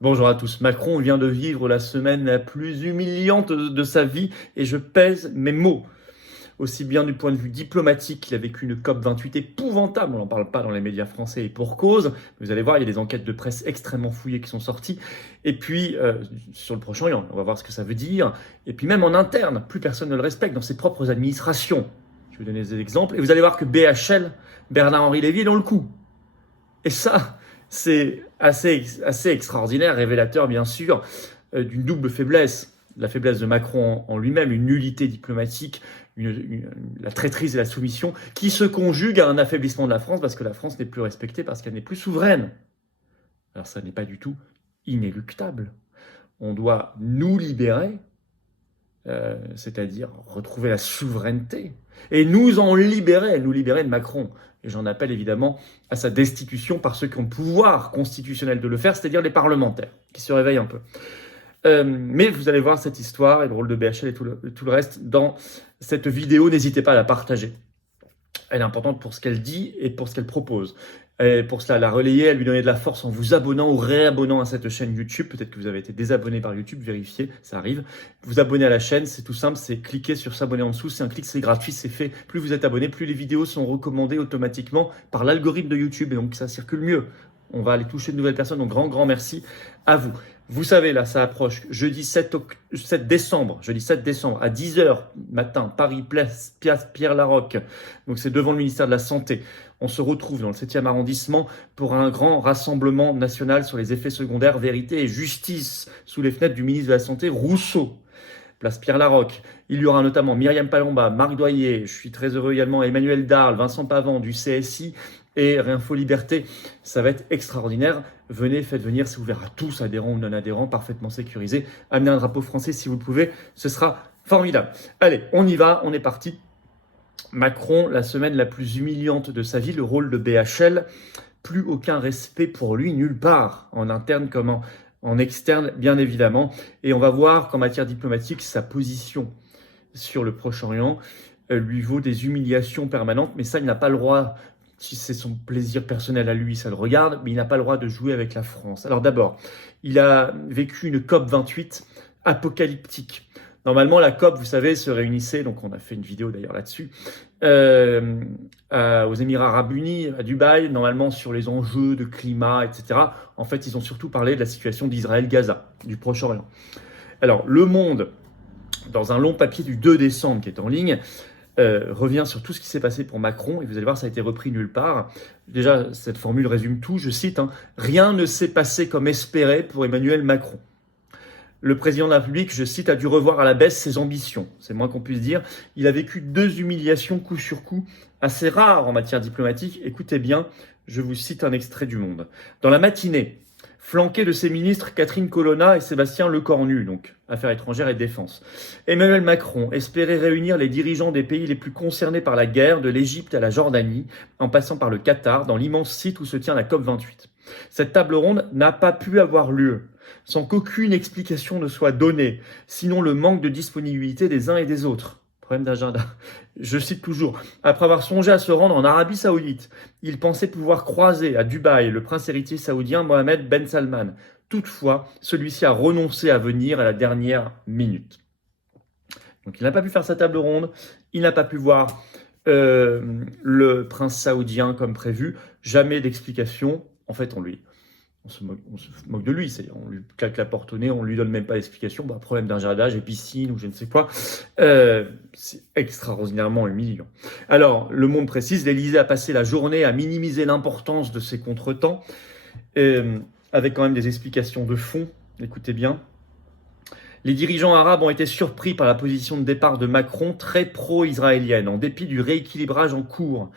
Bonjour à tous. Macron vient de vivre la semaine la plus humiliante de sa vie et je pèse mes mots. Aussi bien du point de vue diplomatique, il a vécu une COP28 épouvantable, on n'en parle pas dans les médias français et pour cause. Vous allez voir, il y a des enquêtes de presse extrêmement fouillées qui sont sorties. Et puis, sur le Proche-Orient, on va voir ce que ça veut dire. Et puis même en interne, plus personne ne le respecte dans ses propres administrations. Je vais vous donner des exemples. Et vous allez voir que BHL, Bernard-Henri Lévy, est dans le coup. Et ça, c'est assez extraordinaire, révélateur bien sûr d'une double faiblesse. La faiblesse de Macron en lui-même, une nullité diplomatique, la traîtrise et la soumission, qui se conjugue à un affaiblissement de la France parce que la France n'est plus respectée, parce qu'elle n'est plus souveraine. Alors ça n'est pas du tout inéluctable. On doit nous libérer, c'est-à-dire retrouver la souveraineté, et nous libérer de Macron. Et j'en appelle évidemment à sa destitution par ceux qui ont le pouvoir constitutionnel de le faire, c'est-à-dire les parlementaires, qui se réveillent un peu. Mais vous allez voir cette histoire et le rôle de BHL et tout le reste dans cette vidéo. N'hésitez pas à la partager. Elle est importante pour ce qu'elle dit et pour ce qu'elle propose. Et pour cela, la relayer, à lui donner de la force en vous abonnant ou réabonnant à cette chaîne YouTube. Peut-être que vous avez été désabonné par YouTube, vérifiez, ça arrive. Vous abonnez à la chaîne, c'est tout simple, c'est cliquer sur s'abonner en dessous. C'est un clic, c'est gratuit, c'est fait. Plus vous êtes abonné, plus les vidéos sont recommandées automatiquement par l'algorithme de YouTube et donc ça circule mieux. On va aller toucher de nouvelles personnes, donc grand merci à vous. Vous savez, là, ça approche. Jeudi 7 décembre à 10h matin, Paris, place Pierre-Laroque. Donc c'est devant le ministère de la Santé. On se retrouve dans le 7e arrondissement pour un grand rassemblement national sur les effets secondaires, vérité et justice, sous les fenêtres du ministre de la Santé, Rousseau. Place Pierre-Laroque. Il y aura notamment Myriam Palomba, Marc Doyer, je suis très heureux également, Emmanuel Darl, Vincent Pavant du CSI et Réinfo Liberté. Ça va être extraordinaire. Venez, faites venir, c'est ouvert à tous, adhérents ou non adhérents, parfaitement sécurisé. Amenez un drapeau français si vous le pouvez, ce sera formidable. Allez, on y va, on est parti. Macron, la semaine la plus humiliante de sa vie, le rôle de BHL. Plus aucun respect pour lui nulle part, en interne comme en externe, bien évidemment. Et on va voir qu'en matière diplomatique, sa position sur le Proche-Orient lui vaut des humiliations permanentes. Mais ça, il n'a pas le droit, si c'est son plaisir personnel à lui, ça le regarde, mais il n'a pas le droit de jouer avec la France. Alors d'abord, il a vécu une COP28 apocalyptique. Normalement, la COP, vous savez, se réunissait, donc on a fait une vidéo d'ailleurs là-dessus, aux Émirats Arabes Unis, à Dubaï, normalement sur les enjeux de climat, etc. En fait, ils ont surtout parlé de la situation d'Israël-Gaza, du Proche-Orient. Alors, Le Monde, dans un long papier du 2 décembre qui est en ligne, revient sur tout ce qui s'est passé pour Macron, et vous allez voir, ça a été repris nulle part. Déjà, cette formule résume tout, je cite, rien ne s'est passé comme espéré pour Emmanuel Macron. Le président de la République, je cite, a dû revoir à la baisse ses ambitions. C'est le moins qu'on puisse dire. Il a vécu 2 humiliations coup sur coup, assez rares en matière diplomatique. Écoutez bien, je vous cite un extrait du Monde. Dans la matinée, flanqué de ses ministres Catherine Colonna et Sébastien Lecornu, donc Affaires étrangères et défense, Emmanuel Macron espérait réunir les dirigeants des pays les plus concernés par la guerre, de l'Égypte à la Jordanie, en passant par le Qatar, dans l'immense site où se tient la COP28. Cette table ronde n'a pas pu avoir lieu sans qu'aucune explication ne soit donnée, sinon le manque de disponibilité des uns et des autres. Problème d'agenda. Je cite toujours, après avoir songé à se rendre en Arabie Saoudite, il pensait pouvoir croiser à Dubaï le prince héritier saoudien Mohamed Ben Salman. Toutefois, celui-ci a renoncé à venir à la dernière minute. Donc il n'a pas pu faire sa table ronde, il n'a pas pu voir le prince saoudien comme prévu, jamais d'explication. En fait, on se moque de lui, c'est-à-dire on lui claque la porte au nez, on lui donne même pas d'explication, problème d'agenda, j'ai piscine ou je ne sais quoi. C'est extraordinairement humiliant. Alors, Le Monde précise, l'Élysée a passé la journée à minimiser l'importance de ces contretemps, avec quand même des explications de fond, écoutez bien. Les dirigeants arabes ont été surpris par la position de départ de Macron, très pro-israélienne, en dépit du rééquilibrage en cours.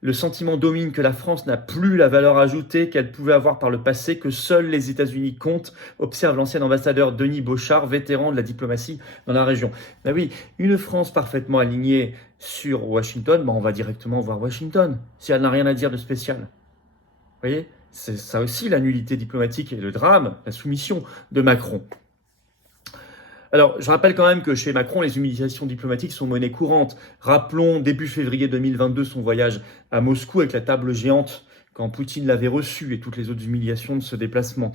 Le sentiment domine que la France n'a plus la valeur ajoutée qu'elle pouvait avoir par le passé, que seuls les États-Unis comptent, observe l'ancien ambassadeur Denis Bochard, vétéran de la diplomatie dans la région. Ben oui, une France parfaitement alignée sur Washington, on va directement voir Washington, si elle n'a rien à dire de spécial. Vous voyez, c'est ça aussi la nullité diplomatique et le drame, la soumission de Macron. Alors, je rappelle quand même que chez Macron, les humiliations diplomatiques sont monnaie courante. Rappelons, début février 2022, son voyage à Moscou avec la table géante quand Poutine l'avait reçu et toutes les autres humiliations de ce déplacement.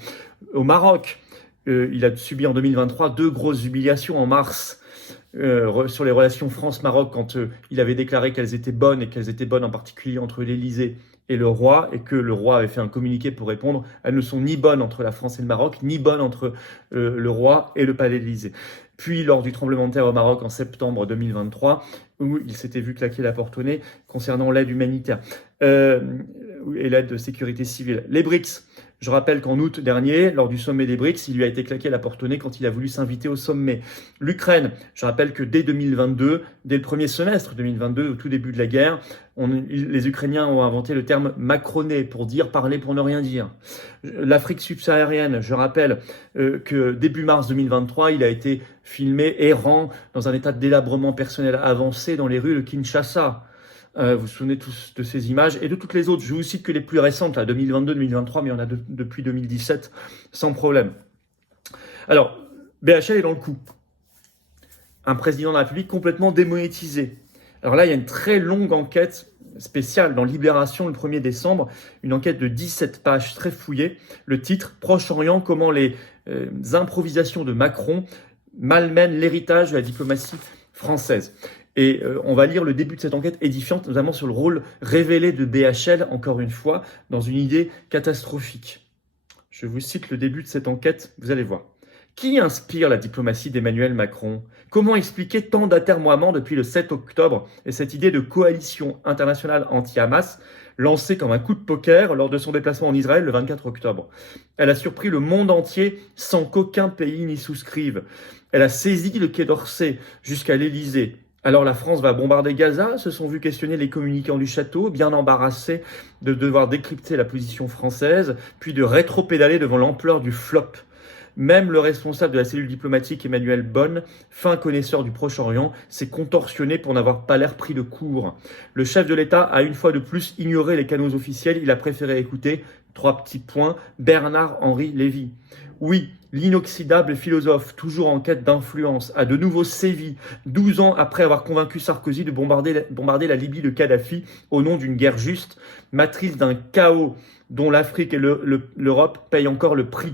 Au Maroc, il a subi en 2023 2 grosses humiliations en mars sur les relations France-Maroc quand il avait déclaré qu'elles étaient bonnes et qu'elles étaient bonnes en particulier entre l'Élysée et le roi, et que le roi avait fait un communiqué pour répondre. Elles ne sont ni bonnes entre la France et le Maroc, ni bonnes entre le roi et le palais de l'Élysée. Puis lors du tremblement de terre au Maroc en septembre 2023, où il s'était vu claquer la porte au nez concernant l'aide humanitaire et l'aide de sécurité civile. Les BRICS. Je rappelle qu'en août dernier, lors du sommet des BRICS, il lui a été claqué la porte au nez quand il a voulu s'inviter au sommet. L'Ukraine, je rappelle que dès 2022, dès le premier semestre 2022, au tout début de la guerre, les Ukrainiens ont inventé le terme macroné pour dire parler pour ne rien dire. L'Afrique subsaharienne, je rappelle que début mars 2023, il a été filmé errant dans un état de délabrement personnel avancé dans les rues de Kinshasa. Vous vous souvenez tous de ces images et de toutes les autres. Je vous cite que les plus récentes, là, 2022-2023, mais il y en a depuis 2017, sans problème. Alors, BHL est dans le coup. Un président de la République complètement démonétisé. Alors là, il y a une très longue enquête spéciale dans Libération le 1er décembre, une enquête de 17 pages très fouillée. Le titre, Proche-Orient, comment les improvisations de Macron malmènent l'héritage de la diplomatie française. Et on va lire le début de cette enquête édifiante, notamment sur le rôle révélé de BHL, encore une fois, dans une idée catastrophique. Je vous cite le début de cette enquête, vous allez voir. Qui inspire la diplomatie d'Emmanuel Macron? Comment expliquer tant d'atermoiements depuis le 7 octobre et cette idée de coalition internationale anti-Hamas lancée comme un coup de poker lors de son déplacement en Israël le 24 octobre? Elle a surpris le monde entier sans qu'aucun pays n'y souscrive. Elle a saisi le Quai d'Orsay jusqu'à l'Élysée. Alors la France va bombarder Gaza, se sont vus questionner les communicants du château, bien embarrassés de devoir décrypter la position française, puis de rétro-pédaler devant l'ampleur du flop. Même le responsable de la cellule diplomatique, Emmanuel Bonne, fin connaisseur du Proche-Orient, s'est contorsionné pour n'avoir pas l'air pris de court. Le chef de l'État a une fois de plus ignoré les canaux officiels, il a préféré écouter, 3 petits points, Bernard-Henri Lévy. Oui, l'inoxydable philosophe, toujours en quête d'influence, a de nouveau sévi, 12 ans après avoir convaincu Sarkozy de bombarder la Libye de Kadhafi au nom d'une guerre juste, matrice d'un chaos dont l'Afrique et l'Europe payent encore le prix.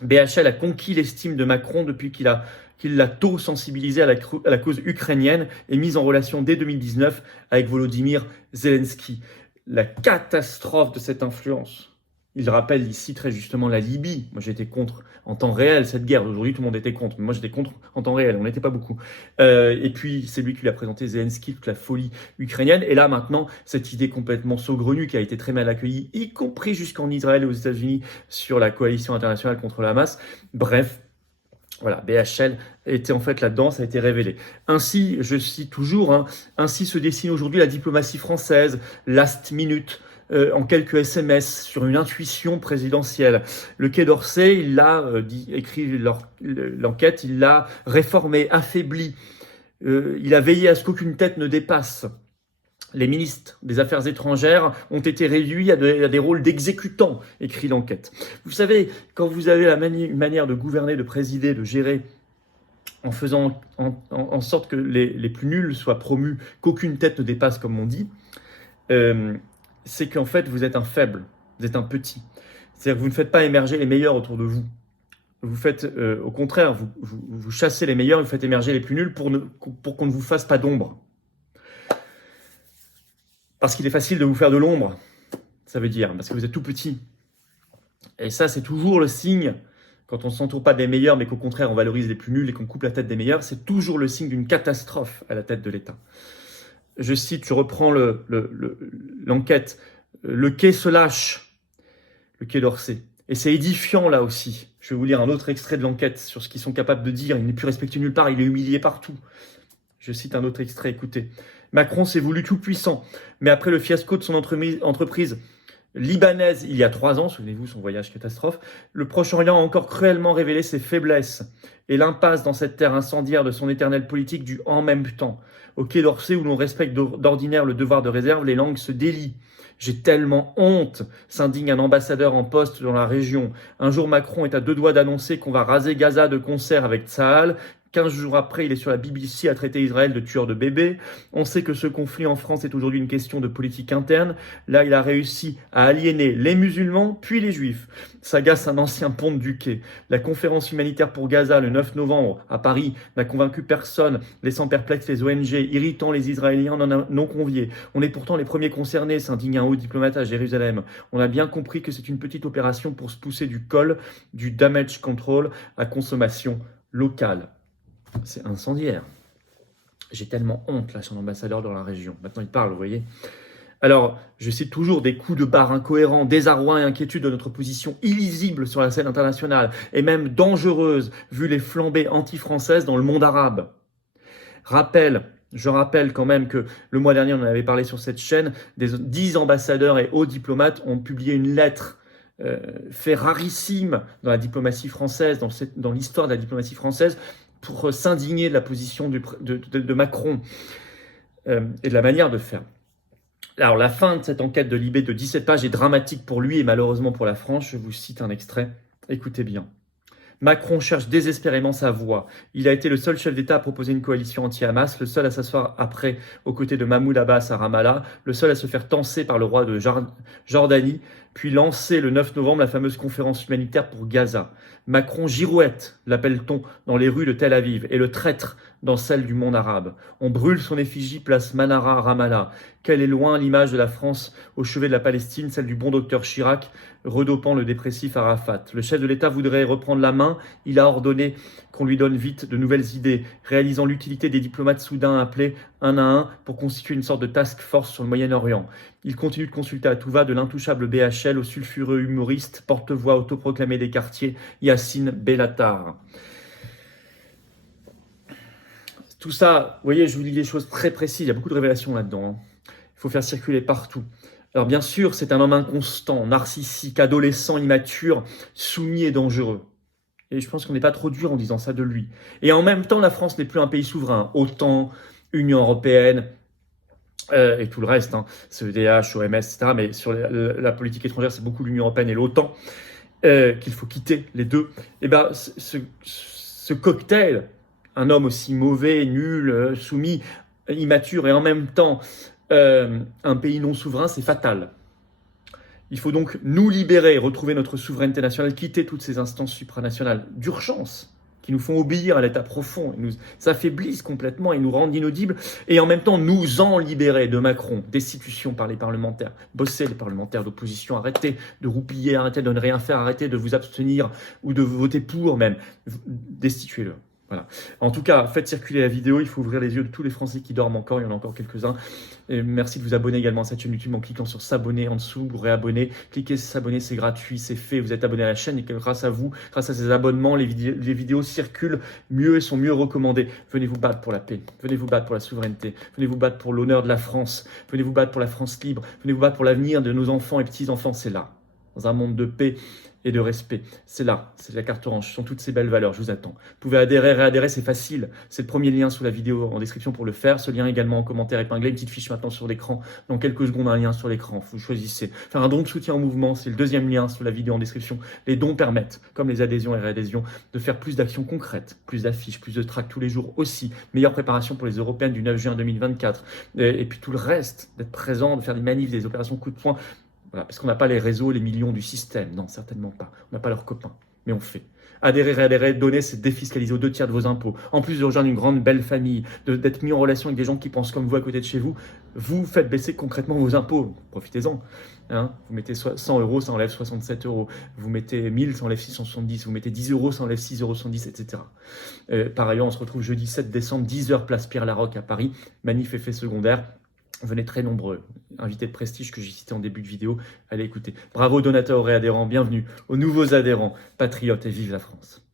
BHL a conquis l'estime de Macron depuis qu'il l'a tôt sensibilisé à la cause ukrainienne et mis en relation dès 2019 avec Volodymyr Zelensky. La catastrophe de cette influence. Il rappelle ici très justement la Libye. Moi j'étais contre en temps réel cette guerre. Aujourd'hui tout le monde était contre, mais moi j'étais contre en temps réel. On n'était pas beaucoup. Et puis c'est lui qui lui a présenté Zelensky, toute la folie ukrainienne. Et là maintenant cette idée complètement saugrenue qui a été très mal accueillie, y compris jusqu'en Israël et aux États-Unis sur la coalition internationale contre le Hamas. Bref. Voilà, BHL était en fait là-dedans, ça a été révélé. Ainsi, je cite toujours, ainsi se dessine aujourd'hui la diplomatie française, last minute, en quelques SMS, sur une intuition présidentielle. Le Quai d'Orsay, il l'a écrit l'enquête, il l'a réformé, affaibli. Il a veillé à ce qu'aucune tête ne dépasse. Les ministres des Affaires étrangères ont été réduits à des rôles d'exécutants, écrit l'enquête. Vous savez, quand vous avez une manière de gouverner, de présider, de gérer, en faisant en sorte que les plus nuls soient promus, qu'aucune tête ne dépasse, comme on dit, c'est qu'en fait, vous êtes un faible, vous êtes un petit. C'est-à-dire que vous ne faites pas émerger les meilleurs autour de vous. Vous faites, au contraire, vous chassez les meilleurs, vous faites émerger les plus nuls pour qu'on ne vous fasse pas d'ombre. Parce qu'il est facile de vous faire de l'ombre, ça veut dire, parce que vous êtes tout petit. Et ça, c'est toujours le signe, quand on ne s'entoure pas des meilleurs, mais qu'au contraire, on valorise les plus nuls et qu'on coupe la tête des meilleurs, c'est toujours le signe d'une catastrophe à la tête de l'État. Je cite, je reprends l'enquête. Le quai se lâche, le Quai d'Orsay. Et c'est édifiant là aussi. Je vais vous lire un autre extrait de l'enquête sur ce qu'ils sont capables de dire. Il n'est plus respecté nulle part, il est humilié partout. Je cite un autre extrait, écoutez. Macron s'est voulu tout puissant, mais après le fiasco de son entreprise libanaise il y a 3 ans, souvenez-vous son voyage catastrophe, le Proche-Orient a encore cruellement révélé ses faiblesses et l'impasse dans cette terre incendiaire de son éternelle politique du « en même temps ». Au Quai d'Orsay, où l'on respecte d'ordinaire le devoir de réserve, les langues se délient. J'ai tellement honte, s'indigne un ambassadeur en poste dans la région. Un jour, Macron est à 2 doigts d'annoncer qu'on va raser Gaza de concert avec Tsahal, 15 jours après, il est sur la BBC à traiter Israël de tueur de bébés. On sait que ce conflit en France est aujourd'hui une question de politique interne. Là, il a réussi à aliéner les musulmans, puis les juifs. S'agace un ancien ponte du quai. La conférence humanitaire pour Gaza, le 9 novembre, à Paris, n'a convaincu personne, laissant perplexes les ONG, irritant les Israéliens non conviés. On est pourtant les premiers concernés, s'indigne un haut diplomate à Jérusalem. On a bien compris que c'est une petite opération pour se pousser du col, du damage control à consommation locale. C'est incendiaire. J'ai tellement honte, là, son ambassadeur dans la région. Maintenant, il parle, vous voyez. Alors, je cite toujours des coups de barre incohérents, désarroi et inquiétude de notre position illisible sur la scène internationale, et même dangereuse, vu les flambées anti-françaises dans le monde arabe. Je rappelle quand même que le mois dernier, on en avait parlé sur cette chaîne, 10 ambassadeurs et hauts diplomates ont publié une lettre fait rarissime dans la diplomatie française, dans l'histoire de la diplomatie française, pour s'indigner de la position de Macron et de la manière de faire. Alors, la fin de cette enquête de Libé de 17 pages est dramatique pour lui et malheureusement pour la France. Je vous cite un extrait. Écoutez bien. Macron cherche désespérément sa voie. Il a été le seul chef d'État à proposer une coalition anti-Hamas, le seul à s'asseoir après aux côtés de Mahmoud Abbas à Ramallah, le seul à se faire tancer par le roi de Jordanie, puis lancer le 9 novembre la fameuse conférence humanitaire pour Gaza. Macron girouette, l'appelle-t-on dans les rues de Tel Aviv, et le traître dans celles du monde arabe. On brûle son effigie place Manara à Ramallah. Quelle est loin l'image de la France au chevet de la Palestine, celle du bon docteur Chirac, redopant le dépressif Arafat. Le chef de l'État voudrait reprendre la main. Il a ordonné qu'on lui donne vite de nouvelles idées, réalisant l'utilité des diplomates soudains appelés un à un pour constituer une sorte de task force sur le Moyen-Orient. Il continue de consulter à tout va de l'intouchable BHL au sulfureux humoriste, porte-voix autoproclamé des quartiers, Yassine Bellatar. Tout ça, vous voyez, je vous dis des choses très précises, il y a beaucoup de révélations là-dedans. Il faut faire circuler partout. Alors bien sûr, c'est un homme inconstant, narcissique, adolescent, immature, soumis et dangereux. Et je pense qu'on n'est pas trop dur en disant ça de lui. Et en même temps, la France n'est plus un pays souverain. OTAN, Union européenne et tout le reste, CEDH, OMS, etc. Mais sur la politique étrangère, c'est beaucoup l'Union européenne et l'OTAN qu'il faut quitter, les deux. Et bien, ce cocktail, un homme aussi mauvais, nul, soumis, immature et en même temps un pays non souverain, c'est fatal. Il faut donc nous libérer, retrouver notre souveraineté nationale, quitter toutes ces instances supranationales d'urgence qui nous font obéir à l'état profond, et nous affaiblissent complètement et nous rendent inaudibles, et en même temps nous en libérer de Macron, destitution par les parlementaires. Bossez les parlementaires d'opposition, arrêtez de roupiller, arrêtez de ne rien faire, arrêtez de vous abstenir ou de voter pour même, destituez-le. Voilà. En tout cas, faites circuler la vidéo, il faut ouvrir les yeux de tous les Français qui dorment encore, il y en a encore quelques-uns. Et merci de vous abonner également à cette chaîne YouTube en cliquant sur s'abonner en dessous, vous réabonner. Cliquez sur s'abonner, c'est gratuit, c'est fait, vous êtes abonné à la chaîne et grâce à vous, grâce à ces abonnements, les vidéos circulent mieux et sont mieux recommandées. Venez vous battre pour la paix, venez vous battre pour la souveraineté, venez vous battre pour l'honneur de la France, venez vous battre pour la France libre, venez vous battre pour l'avenir de nos enfants et petits-enfants, c'est là, dans un monde de paix et de respect. C'est là, c'est la carte orange, ce sont toutes ces belles valeurs, je vous attends. Vous pouvez adhérer, réadhérer, c'est facile. C'est le premier lien sous la vidéo en description pour le faire. Ce lien également en commentaire épinglé, une petite fiche maintenant sur l'écran. Dans quelques secondes, un lien sur l'écran, vous choisissez. Faire un don de soutien au mouvement, c'est le deuxième lien sous la vidéo en description. Les dons permettent, comme les adhésions et réadhésions, de faire plus d'actions concrètes, plus d'affiches, plus de tracts tous les jours aussi. Meilleure préparation pour les européennes du 9 juin 2024. Et puis tout le reste, d'être présent, de faire des manifs, des opérations coup de poing. Voilà, parce qu'on n'a pas les réseaux, les millions du système. Non, certainement pas. On n'a pas leurs copains. Mais on fait. Adhérer, réadhérer, donner, c'est défiscaliser aux 2/3 de vos impôts. En plus de rejoindre une grande, belle famille, d'être mis en relation avec des gens qui pensent comme vous à côté de chez vous, vous faites baisser concrètement vos impôts. Profitez-en. Vous mettez 100 €, ça enlève 67 €. Vous mettez 1000, ça enlève 670. Vous mettez 10 €, ça enlève 6,70 €, etc. Par ailleurs, on se retrouve jeudi 7 décembre, 10h, place Pierre-Laroque à Paris. Manif effet secondaire. Venez très nombreux, invités de prestige que j'ai cité en début de vidéo, allez écouter. Bravo donateurs et adhérents, bienvenue aux nouveaux adhérents, patriotes et vive la France.